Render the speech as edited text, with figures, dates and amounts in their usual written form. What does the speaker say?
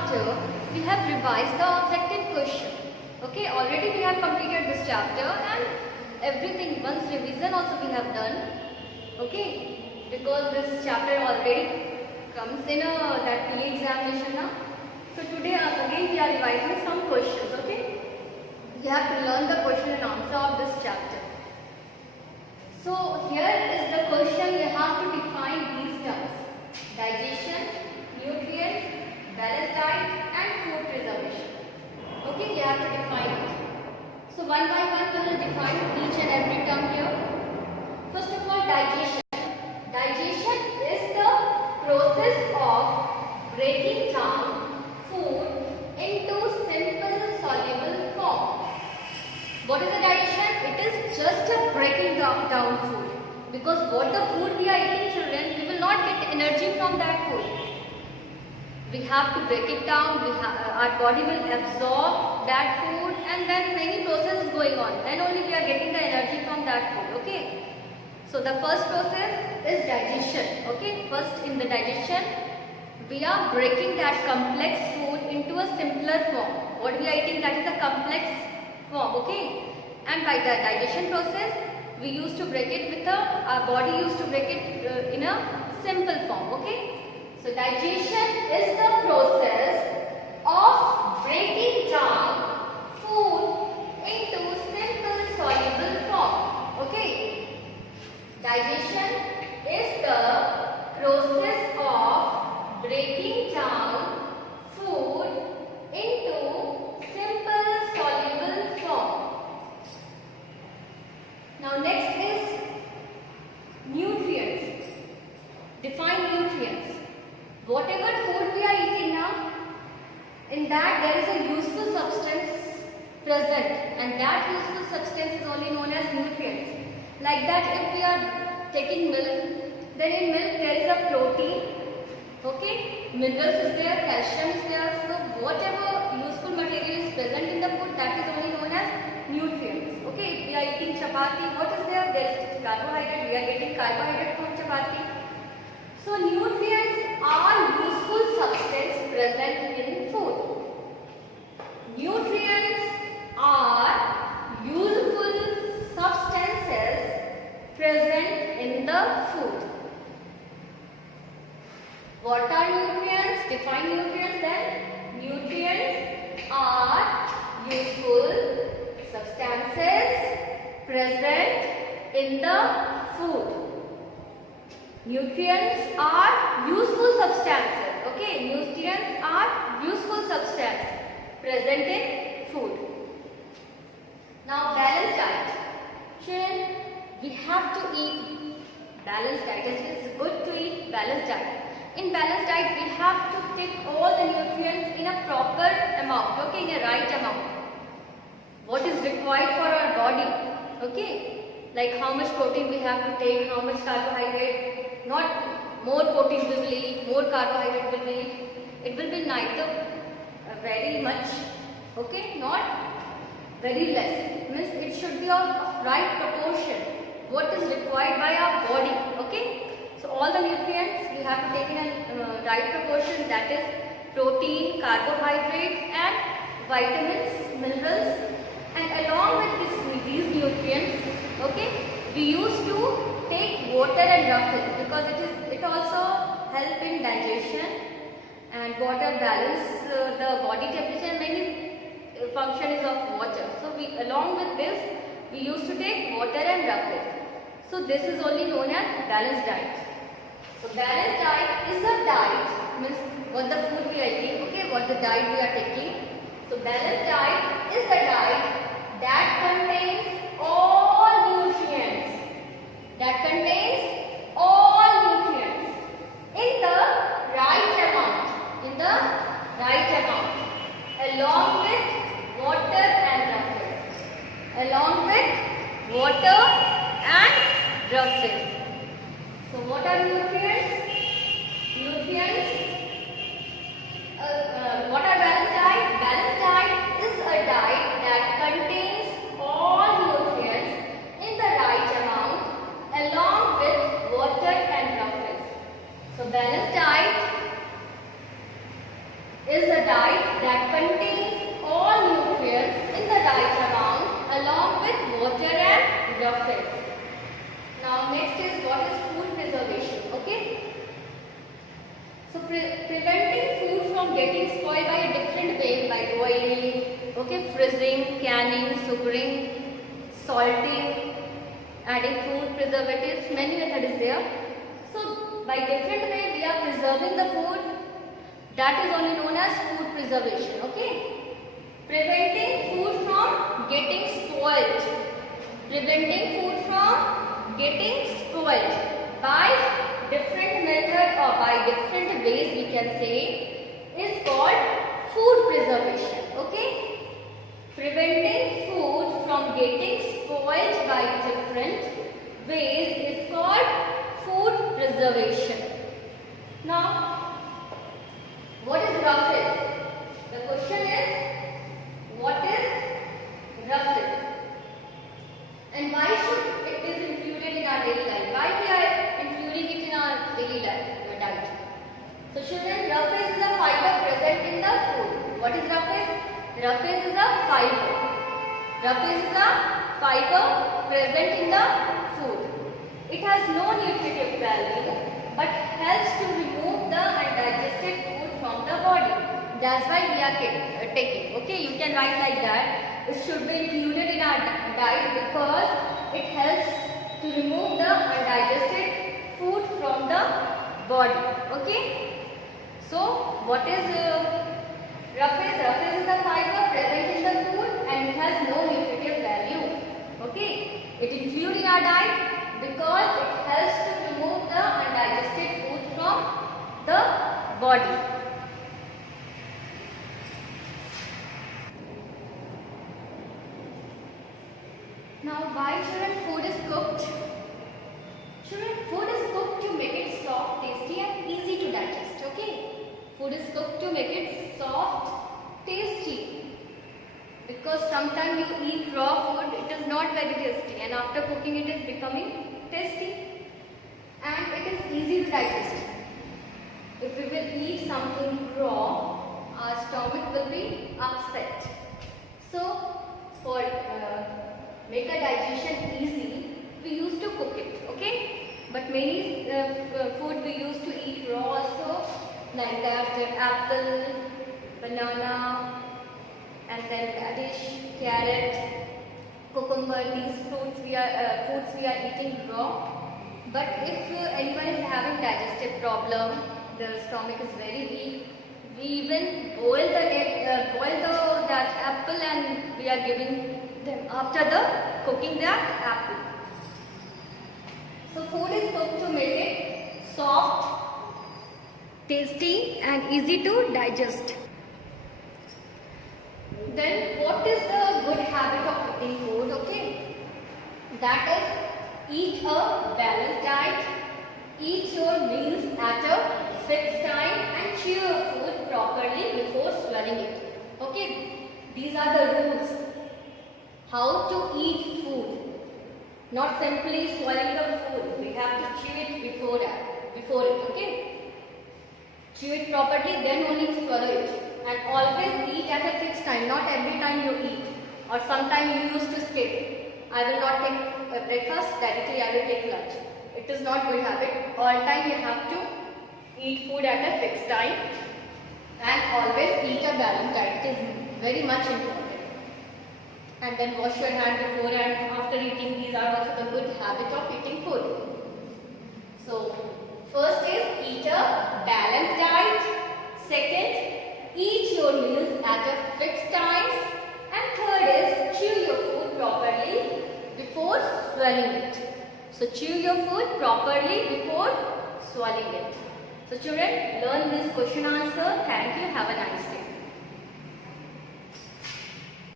chapter, we have revised the objective question. Okay, already we have completed this chapter and everything, once revision also we have done. Okay, because this chapter already comes in that PE examination now. So today again we are revising some questions. Okay, we have to learn the question and answer of this chapter. So here is the question. You have to define these terms: digestion, nutrients, balanced diet and food preservation. Okay, you have to define it. So one by one we will define each and every term here. First of all, digestion. Digestion is the process of breaking down food into simple soluble form. What is the digestion? It is just a breaking down food. Because what the food we are eating, children, we will not get energy from that food. We have to break it down. Our body will absorb that food, and then many processes going on. Then only we are getting the energy from that food. Okay. So the first process is digestion. Okay. First in the digestion, we are breaking that complex food into a simpler form. What we are eating, that is a complex form. Okay. And by the digestion process, we used to break it with our body used to break it in a simple form. Okay. So digestion is the process of breaking down food into simple soluble form. Okay. Digestion is the process of breaking down food into simple soluble form. Now next is nutrients. Define nutrients. Whatever food we are eating now, in that there is a useful substance present, and that useful substance is only known as nutrients. Like that, if we are taking milk, then in milk there is a protein, okay, minerals is there, calcium is there. So whatever useful material is present in the food, that is only known as nutrients. Okay, if we are eating chapati, what is there? There is carbohydrate. We are getting carbohydrate from chapati. So nutrients are useful substance present in food. Nutrients are useful substances present in the food. What are nutrients? Define nutrients then. Nutrients are useful substances present in the food. Nutrients are useful substances. Okay, nutrients are useful substances present in food. Now balanced diet. Children, we have to eat balanced diet. It is good to eat balanced diet. In balanced diet, we have to take all the nutrients in a proper amount. Okay, in a right amount. What is required for our body? Okay. Like how much protein we have to take, how much carbohydrate. Not more protein we will eat, more carbohydrate we will eat. It will be neither very much, okay, not very less. Means it should be of right proportion. What is required by our body, okay. So all the nutrients we have to take in a right proportion. That is protein, carbohydrates, and vitamins, minerals. And along with these nutrients, okay, we used to take water and rough it, because it also help in digestion, and water balance the body temperature. Many function is of water. So we, along with this, we used to take water and rough it. So this is only known as balanced diet. So balanced diet is a diet, means what the food we are eating, okay, what the diet we are taking. So balanced diet is a diet that contains all nutrients. That contains all nutrients in the right amount. In the right amount. Along with water and rough. Along with water and rough. So what are nutrients? Nutrients. What are balanced diet? Balanced diet is a diet that contains all nutrients in the right amount along with water and roughness. So balanced diet is a diet that contains all nutrients in the right amount along with water and roughage. Now next is what is food preservation. Okay. So preventing food from getting spoiled by a different way, by boiling, okay, freezing, canning, sugaring, salting, adding food preservatives, many methods is there. So by different way we are preserving the food, that is only known as food preservation. Okay. Preventing food from getting spoiled. Preventing food from getting spoiled by different method or by different ways we can say is called food preservation. Okay. Preventing food from getting spoiled by different ways is called food preservation. Now, what is roughage? The question is, what is roughage? And why should it is included in our daily life? Why we are including it in our daily life, diet? So children, roughage is a fiber present in the food. What is roughage? Roughage is a fiber. Roughage is a fiber present in the food. It has no nutritive value but helps to remove the undigested food from the body. That's why we are taking. Okay, you can write like that. It should be included in our diet because it helps to remove the undigested food from the body. Okay. So what is roughage? Roughage is a fiber present in the food and it has no nutritive value. Okay. It included in our diet because it helps to remove the undigested food from the body. Now, why children food is cooked? Children, food is cooked to make it soft, tasty and easy to digest. Okay. Food is cooked to make it soft, tasty. Because sometimes you eat raw food, it is not very tasty, and after cooking it is becoming tasty and it is easy to digest. If we will eat something raw, our stomach will be upset. So for make a digestion easy, we used to cook it. Okay, but many food we used to eat raw also, like that apple, banana, and then radish, carrot, cucumber. These foods we are eating raw. But if anyone is having digestive problem, the stomach is very weak, we even boil the that apple and we are giving them after the cooking the apple. So food is cooked to make it soft, tasty and easy to digest. Then what is the good habit of eating food? Okay, that is eat a balanced diet, eat your meals at a fixed time and chew your food properly before swallowing it. Okay, these are the rules how to eat food. Not simply swallowing the food, we have to chew it before it. Okay, chew it properly, then only swallow it. And always eat at a fixed time, not every time you eat. Or sometime you used to skip. I will not take breakfast, directly I will take lunch. It is not good habit. All time you have to eat food at a fixed time and always eat a balanced diet. It is very much important. And then wash your hand before and after eating. These are also the good habit of eating food. So first is eat a balanced diet. Second, eat your meals at a fixed times. And third is chew your food properly before swallowing it. So chew your food properly before swallowing it. So children, learn this question answer. Thank you. Have a nice day.